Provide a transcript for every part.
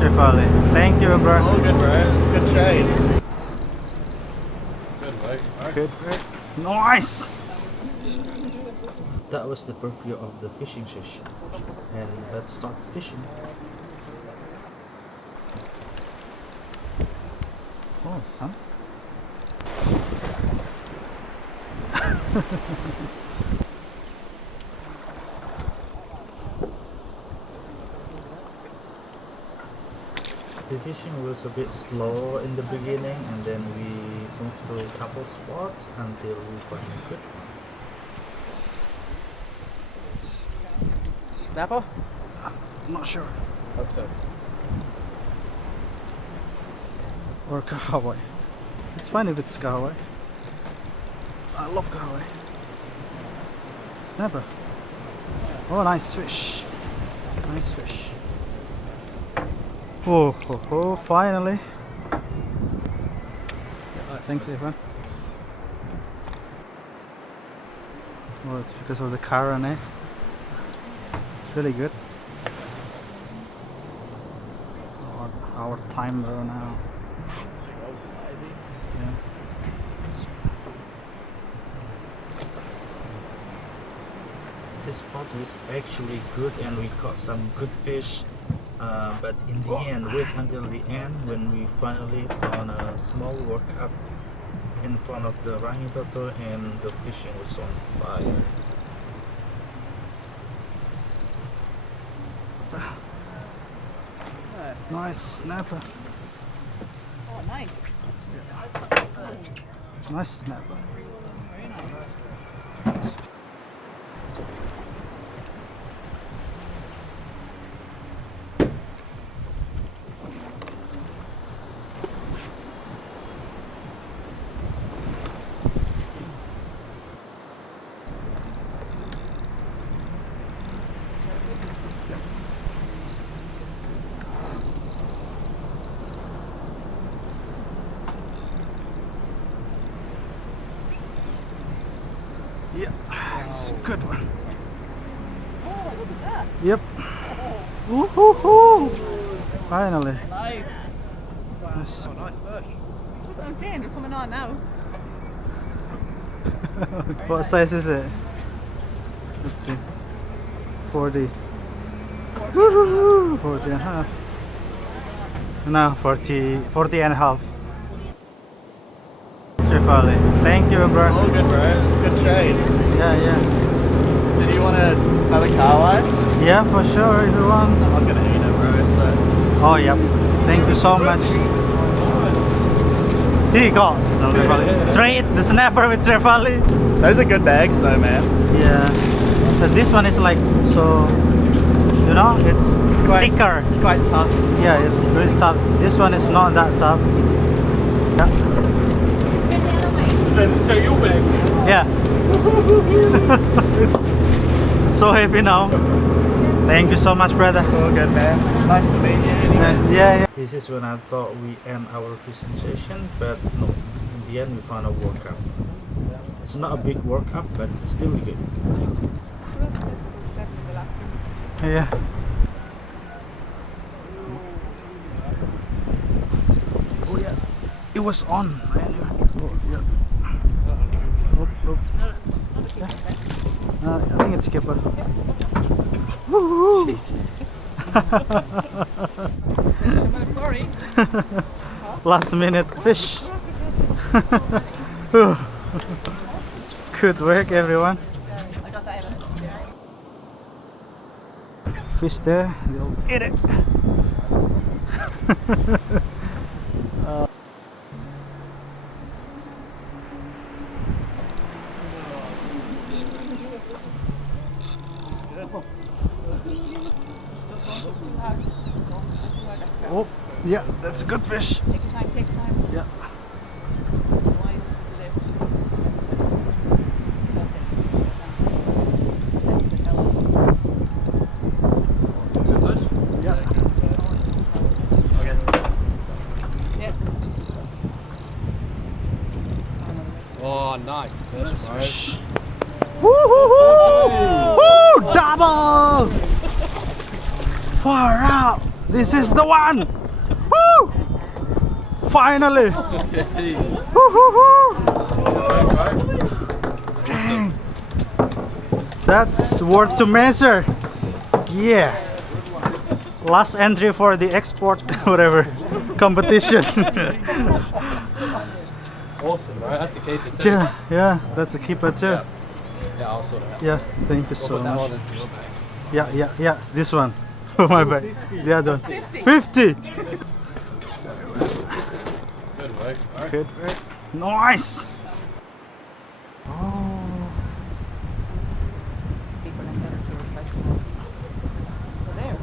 Trevally. Thank you, bro. All good, bro. Good trade. Good work, bro. Good work. Nice! That was the preview of the fishing session, and let's start fishing. Oh, son. The fishing was a bit slow in the beginning, and then we moved to a couple spots until we find a good one. Snapper? I'm not sure. Hope so. Or kahawai. It's fine if it's kahawai. I love kahawai. Snapper. Oh, nice fish. Nice fish. Oh, ho, ho, finally. Thanks, everyone. Oh, it's because of the Karen, eh? It's really good. Our timer now. Yeah. This spot was actually good, and we caught some good fish. But in the end, wait until the end when we finally found a small workup in front of the Rangitoto, and the fishing was on fire. Nice snapper. Oh, nice. Nice snapper. Very nice. Yeah, it's a good one. Oh, look at that. Yep. Woohoo! Finally. Nice. Nice. Oh, nice fish. That's what I'm saying. They're coming on now. What size is it? Let's see. 40. Woohoo! 40 and a half. No, 40 and a half. Trevally. Thank you, bro. All good, bro. Good trade. Yeah, yeah. Did you want another kahawai? Yeah, for sure, if you want. I'm gonna eat it, bro. So. Oh, yep. Thank you so much. He got trade the snapper with Trevally. Those are good bags, though, man. Yeah. So this one is like so, you know, it's thicker. It's quite tough. Yeah, it's really tough. This one is not that tough. Yeah. So your bag? Yeah. it's so heavy now. Thank you so much, brother. All good, man. Nice to meet you. Anyway. Yeah, yeah. This is when I thought we end our fishing session, but no. In the end, we found a workup. It's not a big workup, but it's still good. Yeah. Oh yeah. It was on. Anyway. Oh yeah. Oh, oh. Yeah. I think it's skipper. Woo! Jesus. Last minute fish. Good work, everyone. I got that, Evan. Fish there, they'll eat it. Oh, yeah, that's a good fish. Take your time, take your time. Yeah. Wide left. Yeah. Okay. Yep. Oh, nice fish, bro. Woo-hoo-hoo! Woo! Double! Far out! This is the one! Woo! Finally! Woo-hoo-hoo! Dang. That's worth to measure. Yeah. Last entry for the export whatever competition. Awesome, right? That's a keeper too. Yeah, yeah, that's a keeper too. Yeah. Yeah, I'll sort it out. Yeah, thank you We'll so put that much. one into your bag. Yeah, this one. Oh my bad. The other one. 50. 50! Good work, bro. Good work. Nice! Oh, People in there, so it's like, so there.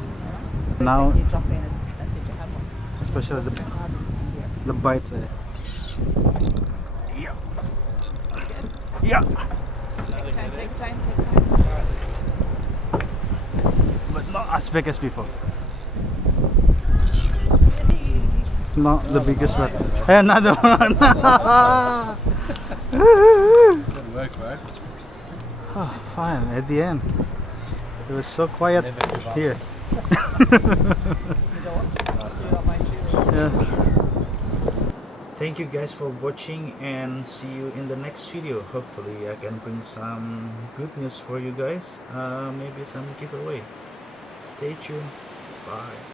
now, You drop in as that's it, you have one. especially the Here. bites. Yeah. Yeah. Take time, take time, take time. But not as big as before. Not the biggest one. Hey, another one. Good work, bro. Oh, fine, at the end. It was so quiet Never give up. here. You don't mind chewing. Yeah. Thank you guys for watching and see you in the next video. Hopefully I can bring some good news for you guys. Maybe some giveaway. Stay tuned. Bye.